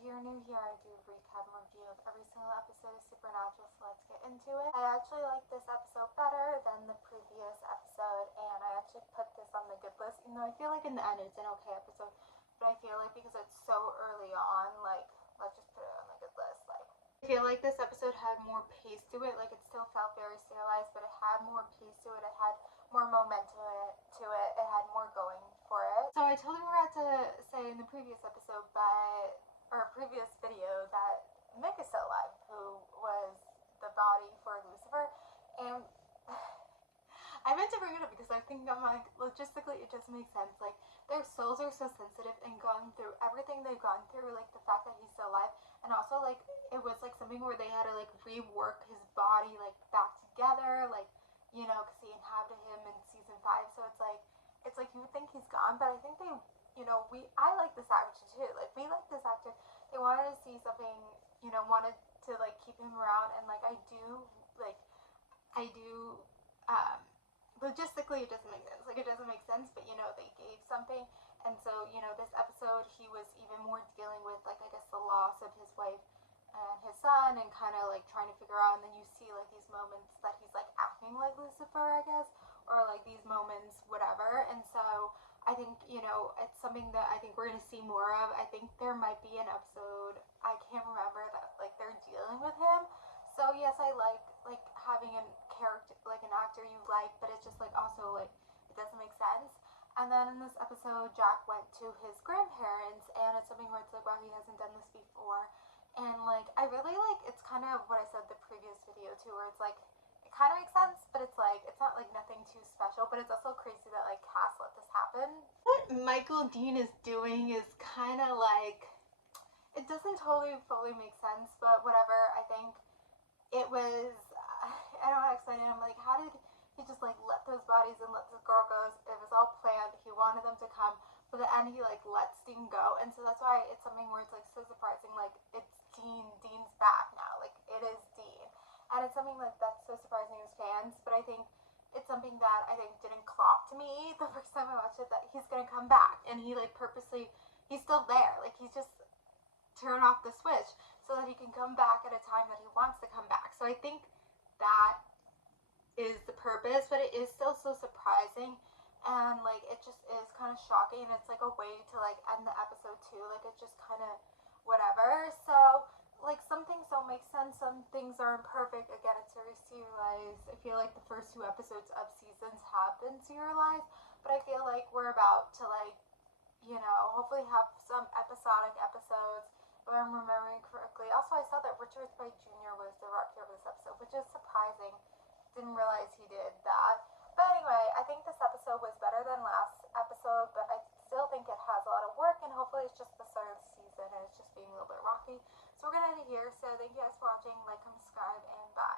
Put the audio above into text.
if you're new here, I do recap and review of every single episode of Supernatural, so let's get into it. I actually like this episode better than the previous episode, and I actually put this on the good list, even though I feel like in the end it's an okay episode, but I feel like because it's so early on, like, let's just put it on the good list. Like, I feel like this episode had more pace to it. Like, it still felt very serialized, but it had more pace to it. It had more momentum to it. It had more going for it. So I totally forgot to say in the previous episode, or previous video, that Mick is still alive, who was the body for Lucifer, and I meant to bring it up because I think I'm like, logistically it just makes sense. Like, their souls are so sensitive and gone through everything they've gone through, like the fact that he's still alive, and also like it was like something where they had to like rework his body like back together, like, you know, because he inhabited him in season 5. So it's like you would think he's gone, but I think they, you know, I like this actor too. Like, we like this actor. They wanted to see something, you know, wanted to like keep him around, and like I do, logistically it doesn't make sense. Like, it doesn't make sense, but you know, they gave something. And so, you know, this episode he was even more dealing with, like, I guess the loss of his wife and his son, and kind of like trying to figure out. And then you see like these moments that he's like acting like Lucifer, I guess, or like these moments whatever. And so I think, you know, it's something that I think we're gonna see more of. I think there might be an episode, I can't remember, that like they're dealing with him. So yes, I like having a character, like an actor you like, but it's just like also like it doesn't make sense. And then in this episode, Jack went to his grandparents, and it's something where it's like, wow, he hasn't done this before. And like, I really like, it's kind of what I said the previous video too, where it's like, it kind of makes sense, but it's like, it's not like nothing too special, but it's also crazy that like Cass let this happen. What Michael Dean is doing is kind of like, it doesn't totally fully make sense, but whatever. I think it was, I don't know how to explain it. I'm like, how did he just like let those bodies and let this girl go? It was all planned. He wanted them to come, but the end he like lets Dean go. And so that's why it's something where it's like so surprising. Like, it's Dean's back now. Like, it is Dean. And it's something like that's so surprising as fans, but I think it's something that I think didn't clock to me the first time I watched it, that he's gonna come back, and he like purposely, he's still there. Like, he's just turn off the switch so that he can come back at a time that he wants to come back. So I think that is the purpose, but it is still so surprising, and like it just is kind of shocking, and it's like a way to like end the episode too. Like, it's just kind of whatever. So like, some things don't make sense, some things aren't perfect. Again, it's very serialized. I feel like the first 2 episodes of seasons have been serialized, but I feel like we're about to like, you know, hopefully have some episodic episodes, if I'm remembering correctly. Also, I saw that Richard Spike Jr. was the director of this episode, which is surprising. Didn't realize he did that. But anyway, I think this episode was better than last episode, but I still think it has a lot of work, and hopefully it's just the start of the season and it's just being a little bit rocky. So we're gonna end it here. So thank you guys for watching. Like, comment, subscribe,